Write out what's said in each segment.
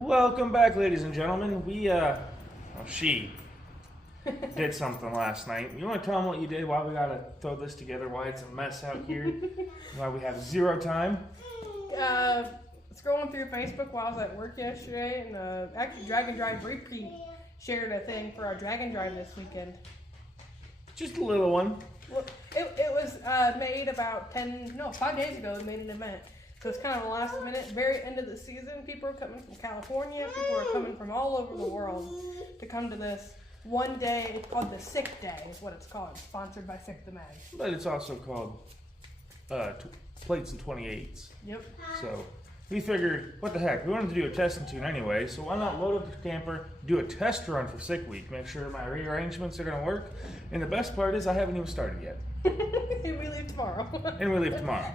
Welcome back, ladies and gentlemen. She did something last night. You want to tell them what you did, why we got to throw this together, why it's a mess out here, why we have zero time? Scrolling through Facebook while I was at work yesterday, and actually Drag and Drive Repeat shared a thing for our Drag and Drive this weekend. Just a little one. Well, it was made about 5 days ago. They made an event. So it's kind of the last minute, very end of the season. People are coming from California. People are coming from all over the world to come to this one day. It's called the Sick Day, is what it's called. Sponsored by Sick the Mag. But it's also called Plates and 28s. Yep. So we figured, what the heck, we wanted to do a testing tune anyway, so why not load up the camper, do a test run for Sick Week, make sure my rearrangements are going to work. And the best part is I haven't even started yet. And we leave tomorrow. And we leave tomorrow.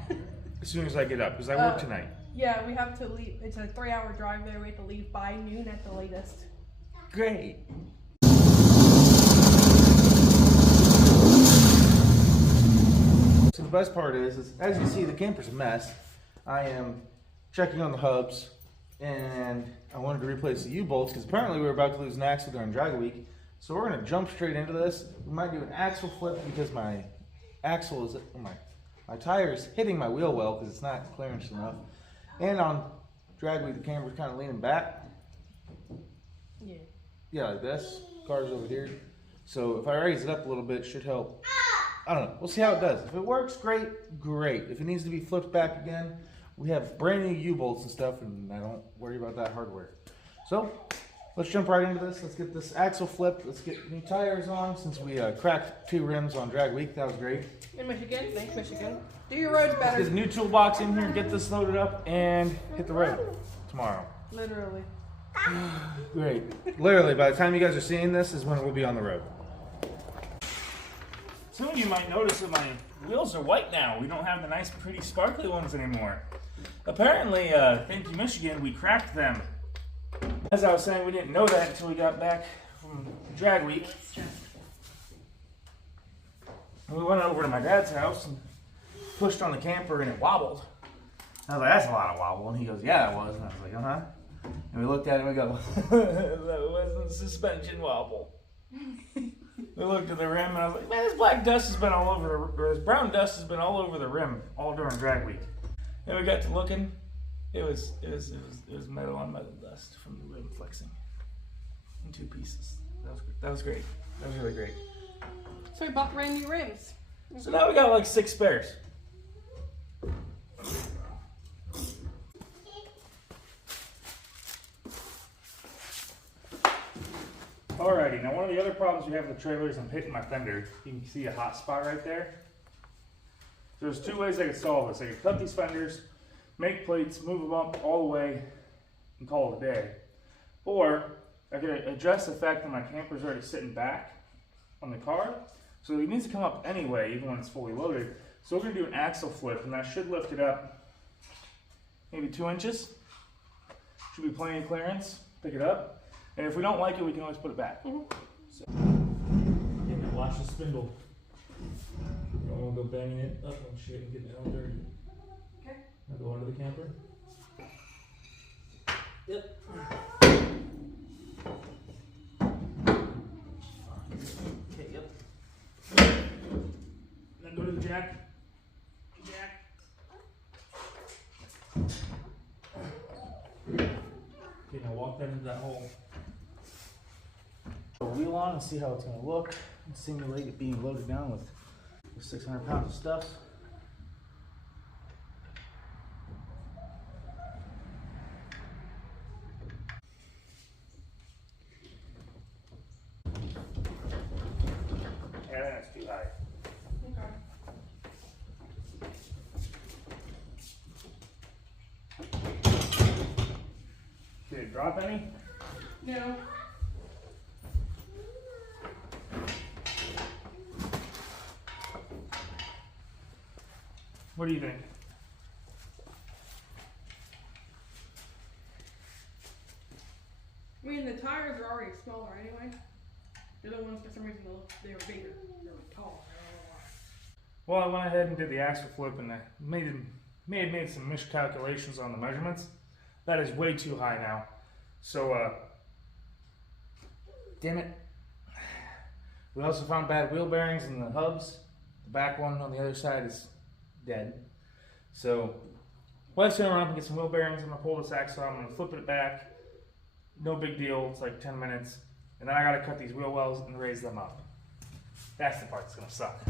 As soon as I get up, because I work tonight. Yeah, we have to leave. It's a 3-hour drive there. We have to leave by noon at the latest. Great. So the best part is as you see, the camper's a mess. I am checking on the hubs, and I wanted to replace the U-bolts because apparently we were about to lose an axle during drag week. So we're going to jump straight into this. We might do an axle flip because my axle is my tire is hitting my wheel well because it's not clearance enough. And on drag week, the camera's kind of leaning back. Yeah. Yeah, like this. Car's over here. So if I raise it up a little bit, it should help. I don't know. We'll see how it does. If it works, great, great. If it needs to be flipped back again, we have brand new U-bolts and stuff, and I don't worry about that hardware. So let's jump right into this. Let's get this axle flipped. Let's get new tires on since we cracked 2 rims on drag week. That was great. In Michigan. Thanks, Michigan. Do your roads better. Let's get a new toolbox in here, get this loaded up, and hit the road tomorrow. Literally. Great. Literally, by the time you guys are seeing this is when it will be on the road. Some of you might notice that my wheels are white now. We don't have the nice, pretty, sparkly ones anymore. Apparently, thank you, Michigan, we cracked them. As I was saying, we didn't know that until we got back from drag week. And we went over to my dad's house and pushed on the camper and it wobbled. I was like, that's a lot of wobble. And he goes, yeah, it was. And I was like, uh-huh. And we looked at it and we go, that wasn't suspension wobble. We looked at the rim and I was like, man, this black dust has been all over this brown dust has been all over the rim all during drag week. And we got to looking. It was metal on metal dust from the rim flexing in 2 pieces. That was great. That was really great. So we bought brand new rims. So now we got like 6 spares. Alrighty, now one of the other problems we have with the trailer is I'm hitting my fender. You can see a hot spot right there. There's 2 ways I could solve this. I could cut these fenders, make plates, move them up all the way, and call it a day. Or I could adjust the fact that my camper's already sitting back on the car, so it needs to come up anyway, even when it's fully loaded. So we're going to do an axle flip, and that should lift it up maybe 2 inches. Should be plenty of clearance. Pick it up. And if we don't like it, we can always put it back. So, watch the spindle. You don't want to go banging it up and shit and getting it all dirty. Okay. Now go under the camper. Yep. Okay, yep. Then go to the jack. Okay, now walk that into that hole. Put a wheel on and see how it's going to look and simulate it being loaded down with 600 pounds of stuff. Yeah, that's too high. Okay. Did it drop any? No. What do you think? I mean, the tires are already smaller anyway. The other ones, for some reason, they were bigger. They were tall. Well, I went ahead and did the axle flip and I made some miscalculations on the measurements. That is way too high now. So, damn it. We also found bad wheel bearings in the hubs. The back one on the other side is dead. So, wife's gonna run up and get some wheel bearings. I'm gonna pull this axle out, I'm gonna flip it back. No big deal, it's like 10 minutes. And then I gotta cut these wheel wells and raise them up. That's the part that's gonna suck.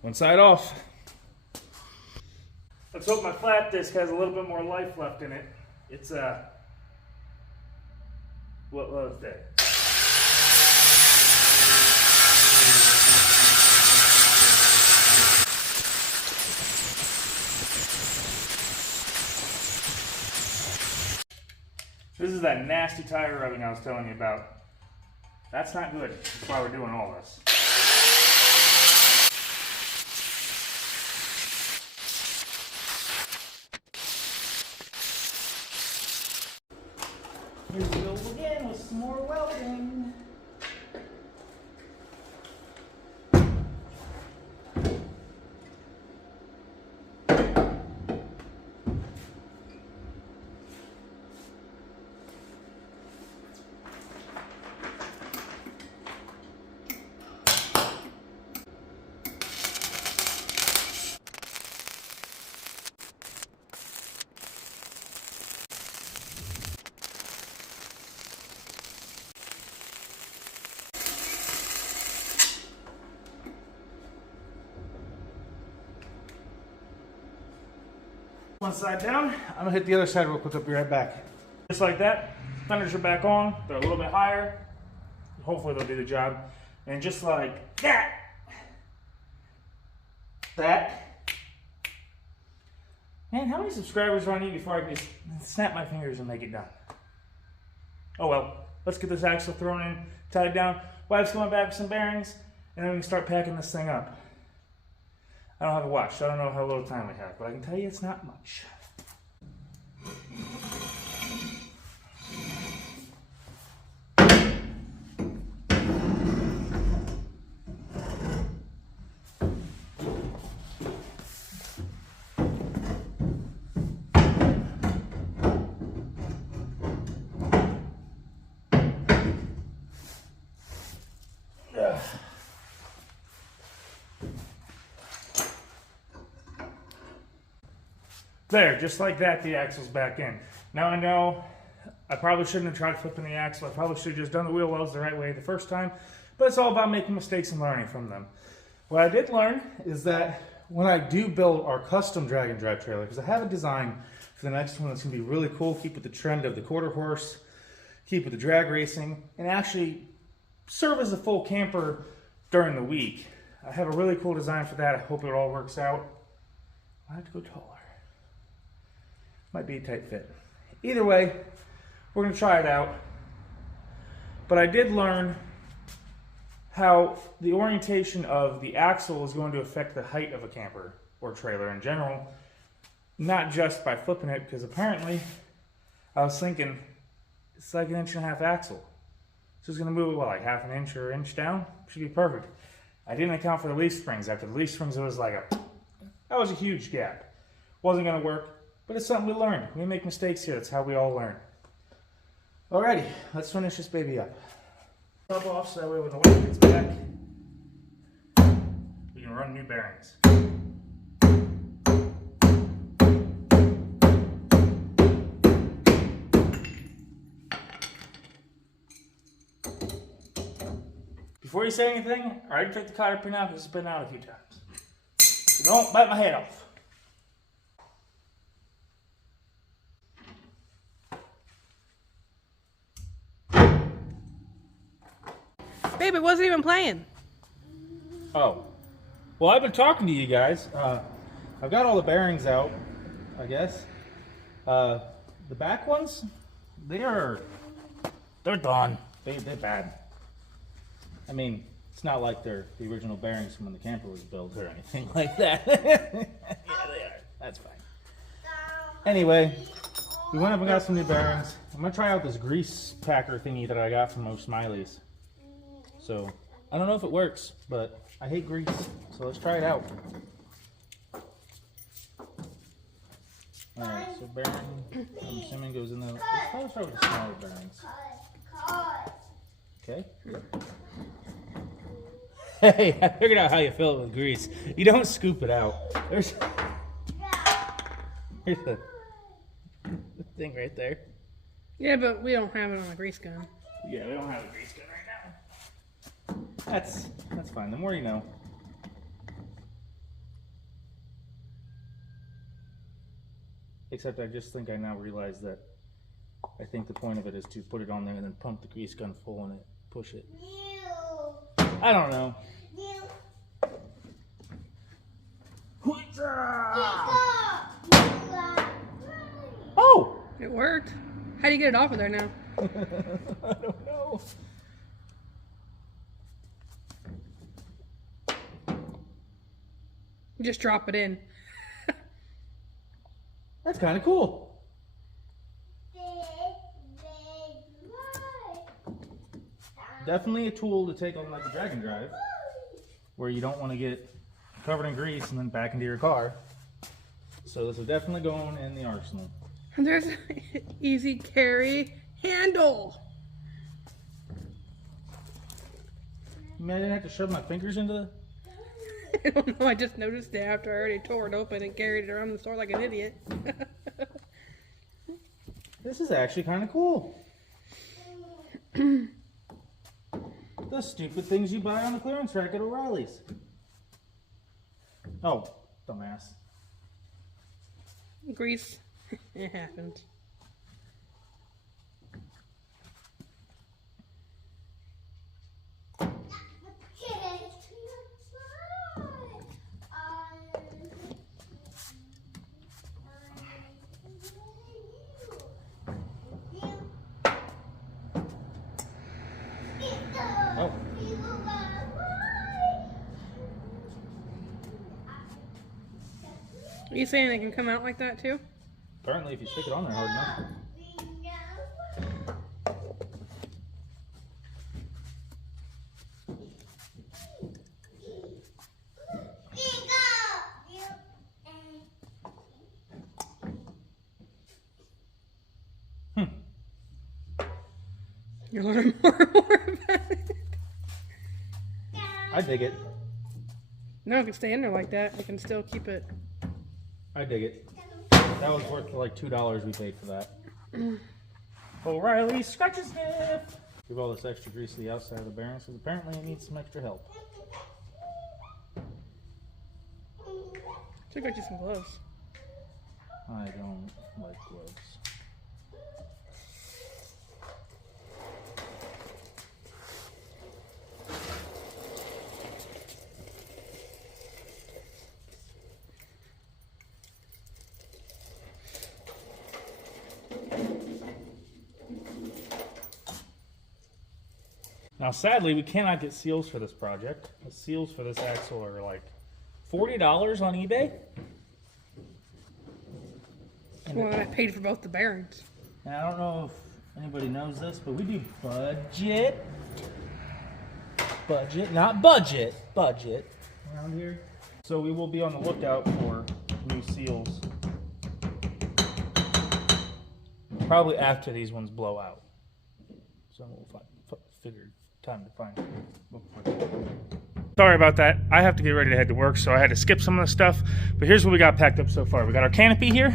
One side off. Let's hope my flat disc has a little bit more life left in it. It's what was that? This is that nasty tire rubbing I was telling you about. That's not good. That's why we're doing all this. Here we go again with some more welding. One side down. I'm gonna hit the other side real quick. I'll be right back. Just like that, fenders are back on. They're a little bit higher. Hopefully they'll do the job. And just like that, man, how many subscribers do I need before I can just snap my fingers and make it done? Oh well, let's get this axle thrown in, tied down. Wife's going back with some bearings, and then we can start packing this thing up. I don't have a watch, so I don't know how little time we have, but I can tell you it's not much. There, just like that, the axle's back in. Now I know I probably shouldn't have tried flipping the axle. I probably should have just done the wheel wells the right way the first time, but it's all about making mistakes and learning from them. What I did learn is that when I do build our custom drag and drive trailer, because I have a design for the next one that's going to be really cool, keep with the trend of the quarter horse, keep with the drag racing, and actually serve as a full camper during the week. I have a really cool design for that. I hope it all works out. I have to go taller. Might be a tight fit. Either way, we're going to try it out. But I did learn how the orientation of the axle is going to affect the height of a camper or trailer in general, not just by flipping it, because apparently I was thinking it's like 1.5 inch axle. So it's going to move it, what, like 1/2 inch or inch down? Should be perfect. I didn't account for the leaf springs. After the leaf springs, it was like that was a huge gap. Wasn't going to work. But it's something we learn. We make mistakes here. That's how we all learn. Alrighty, let's finish this baby up. Top off so that way when the wife gets back, we can run new bearings. Before you say anything, I already took the cotter pin out because it's been out a few times. So don't bite my head off. Babe, it wasn't even playing. Oh. Well, I've been talking to you guys. I've got all the bearings out, I guess. The back ones, they're done. They're bad. I mean, It's not like they're the original bearings from when the camper was built or anything like that. Yeah, they are. That's fine. Anyway, we went up and got some new bearings. I'm gonna try out this grease packer thingy that I got from O'Smiley's. So, I don't know if it works, but I hate grease, so let's try it out. Alright, so bearing, I'm assuming goes in the, let's probably start with the smaller bearings. Okay. Hey, I figured out how you fill it with grease. You don't scoop it out. Here's the thing right there. Yeah, but we don't have it on a grease gun. Yeah, we don't have a grease gun right now. That's fine. The more you know. Except I just think I now realize that I think the point of it is to put it on there and then pump the grease gun full and push it. I don't know. Oh! It worked. How do you get it off of there now? I don't know. You just drop it in. That's kind of cool. Definitely a tool to take on like a drag and drive, where you don't want to get covered in grease and then back into your car. So this is definitely going in the arsenal. And there's an easy carry handle. You mean I didn't have to shove my fingers into the... I don't know, I just noticed it after I already tore it open and carried it around the store like an idiot. This is actually kind of cool. The stupid things you buy on the clearance rack at O'Reilly's. Oh, dumbass. Grease. It happens. Oh. Are you saying it can come out like that too? Apparently if you stick it on there hard enough. You're learning more and more about it. I dig it. No, it can stay in there like that. It can still keep it. I dig it. That was worth like $2 we paid for that. O'Reilly scratch and sniff. Give all this extra grease to the outside of the bearings because apparently it needs some extra help. Should got you some gloves. I don't like gloves. Now, sadly, we cannot get seals for this project. The seals for this axle are like $40 on eBay. Well, I paid for both the bearings. And I don't know if anybody knows this, but we do budget, not budget around here. So we will be on the lookout for new seals. Probably after these ones blow out. So we'll figure time to find it. Sorry about that. I have to get ready to head to work, so I had to skip some of the stuff. But here's what we got packed up so far. We got our canopy here,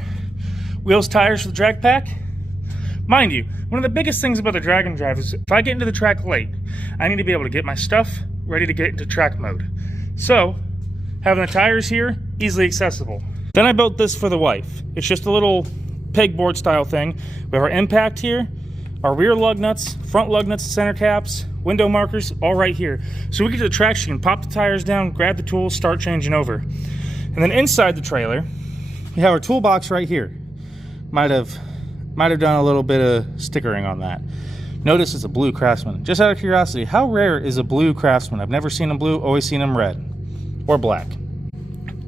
wheels, tires for the drag pack. Mind you, one of the biggest things about the drag and drive is if I get into the track late, I need to be able to get my stuff ready to get into track mode. So, having the tires here, easily accessible. Then I built this for the wife. It's just a little pegboard style thing. We have our impact here, our rear lug nuts, front lug nuts, center caps, window markers, all right here. So we get to the track, she can pop the tires down, grab the tools, start changing over. And then inside the trailer, we have our toolbox right here. Might have done a little bit of stickering on that. Notice it's a blue Craftsman. Just out of curiosity, how rare is a blue Craftsman? I've never seen them blue, always seen them red or black.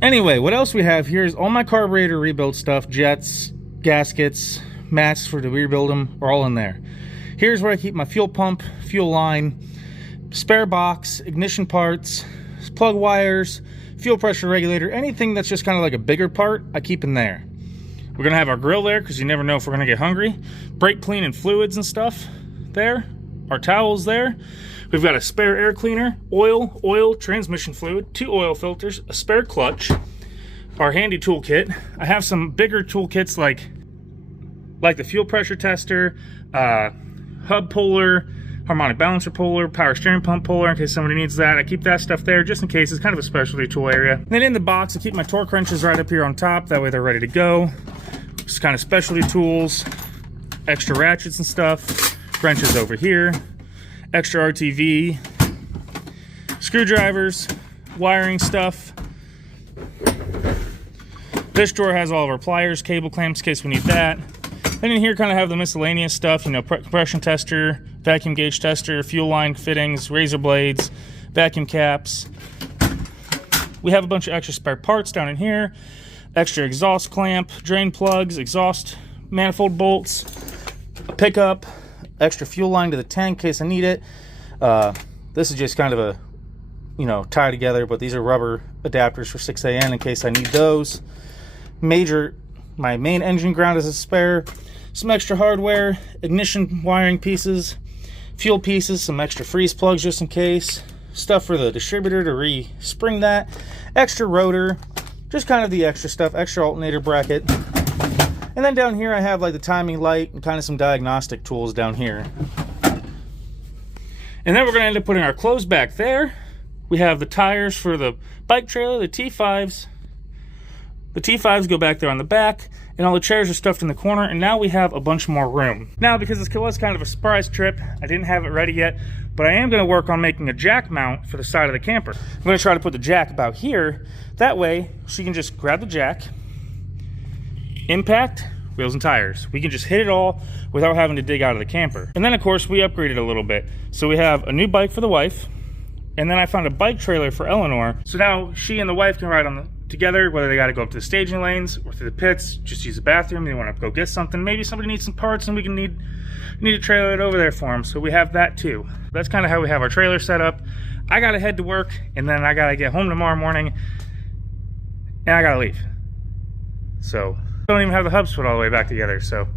Anyway, what else we have here is all my carburetor rebuild stuff, jets, gaskets, mats for to rebuild them are all in there. Here's where I keep my fuel pump, fuel line, spare box, ignition parts, plug wires, fuel pressure regulator, anything that's just kind of like a bigger part, I keep in there. We're gonna have our grill there because you never know if we're gonna get hungry. Brake clean and fluids and stuff there. Our towels there. We've got a spare air cleaner, oil, transmission fluid, 2 oil filters, a spare clutch, our handy toolkit. I have some bigger toolkits like the fuel pressure tester, hub puller, harmonic balancer puller, power steering pump puller in case somebody needs that. I keep that stuff there just in case. It's kind of a specialty tool area. And then in the box, I keep my torque wrenches right up here on top. That way they're ready to go. Just kind of specialty tools, extra ratchets and stuff, wrenches over here, extra RTV, screwdrivers, wiring stuff. This drawer has all of our pliers, cable clamps in case we need that. Then in here kind of have the miscellaneous stuff, you know, compression tester, vacuum gauge tester, fuel line fittings, razor blades, vacuum caps. We have a bunch of extra spare parts down in here, extra exhaust clamp, drain plugs, exhaust manifold bolts, a pickup, extra fuel line to the tank in case I need it. This is just kind of a, you know, tie together, but these are rubber adapters for 6AN in case I need those. My main engine ground is a spare, some extra hardware, ignition wiring pieces, fuel pieces, some extra freeze plugs just in case, stuff for the distributor to re-spring that, extra rotor, just kind of the extra stuff, extra alternator bracket. And then down here I have like the timing light and kind of some diagnostic tools down here. And then we're going to end up putting our clothes back there. We have the tires for the bike trailer, the T5s. The T5s go back there on the back, and all the chairs are stuffed in the corner, and now we have a bunch more room. Now, because this was kind of a surprise trip, I didn't have it ready yet, but I am going to work on making a jack mount for the side of the camper. I'm going to try to put the jack about here. That way, she can just grab the jack, impact, wheels and tires. We can just hit it all without having to dig out of the camper. And then, of course, we upgraded a little bit. So we have a new bike for the wife, and then I found a bike trailer for Eleanor. So now she and the wife can ride on together, whether they got to go up to the staging lanes or through the pits, just use the bathroom, they want to go get something, maybe somebody needs some parts and we can need to trailer it over there for them, so we have that too. That's kind of how we have our trailer set up. I gotta head to work, and then I gotta get home tomorrow morning, and I gotta leave. So, I don't even have the hubs put all the way back together, so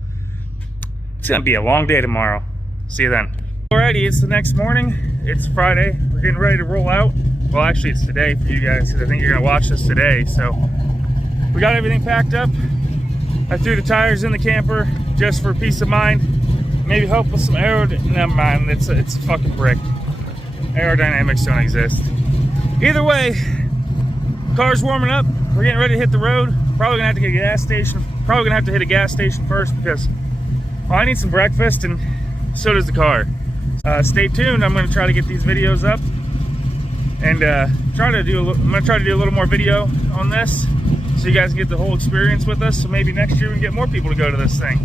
it's gonna be a long day tomorrow. See you then. Alrighty, it's the next morning. It's Friday. We're getting ready to roll out. Well, actually, it's today for you guys, because I think you're gonna watch this today. So, we got everything packed up. I threw the tires in the camper just for peace of mind. Maybe help with some never mind, it's a fucking brick. Aerodynamics don't exist. Either way, car's warming up. We're getting ready to hit the road. Probably gonna have to get a gas station. Probably gonna have to hit a gas station first because, well, I need some breakfast and so does the car. Stay tuned. I'm gonna try to get these videos up and I'm gonna try to do a little more video on this so you guys get the whole experience with us. So maybe next year we can get more people to go to this thing.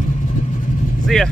See ya.